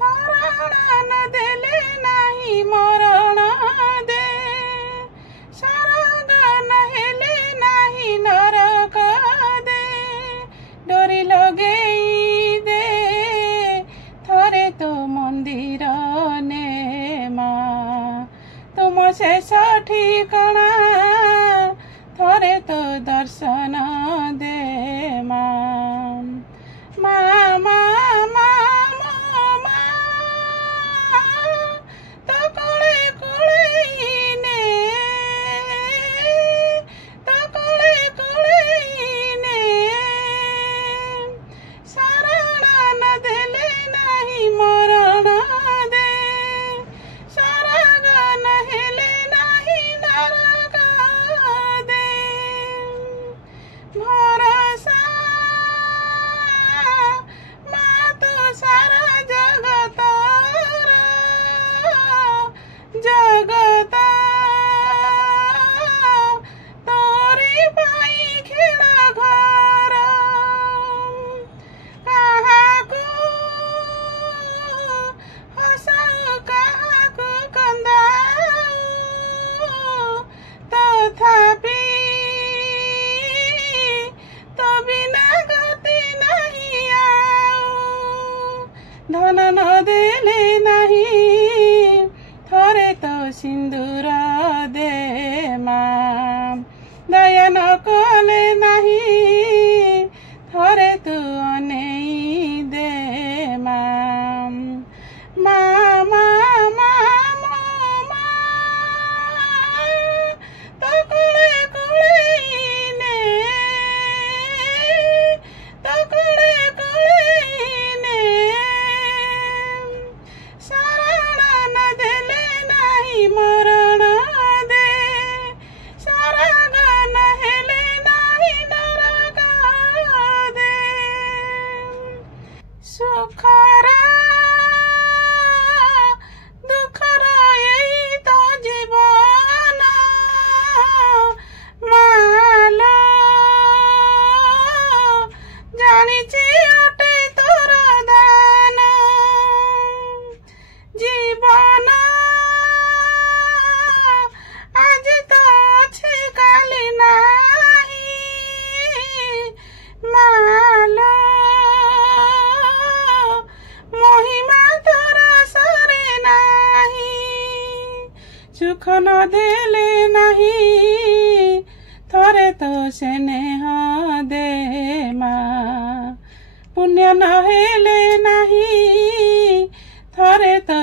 शरण न देले नाही मरण दे सरग न हेले नाही नरक दे डोरी लगेई दे थरे तो मंदिर नेमा तुम शेष ठिकाना थरे तो दर्शन दे माँ माँ माँ माँ तो कोले कोले ने तो कोले कोले ने शरण न देले नहीं मरण दे सरग न हेले नहीं नरक दे भरोसा माँ तो सारा जगत जगत तोरी पाई खेल घर काहाकू हसाऊ काहाकू कंदाऊ तथापि तो बिना गति नहीं आऊ धन न देले नहीं थरे तो सिंदूर दे माँ दया न कले नहीं थरे तू अनेई दे माँ माँ माँ माँ माँ तो कुले कुले ने तो कुले कुले ने शरण न देले नहीं मरण दे सरग न हेले नहीं नरक दे सुखरा दुखरा यही तो जीवन मालो जानिछि अटे तोर दान जीवन आज तो अच्छे काली नाही मालो महिमा तोर सरे नाही सुख न देले नहीं थरे तो स्नेह दे माँ पुण्य न हेले नहीं थरे तो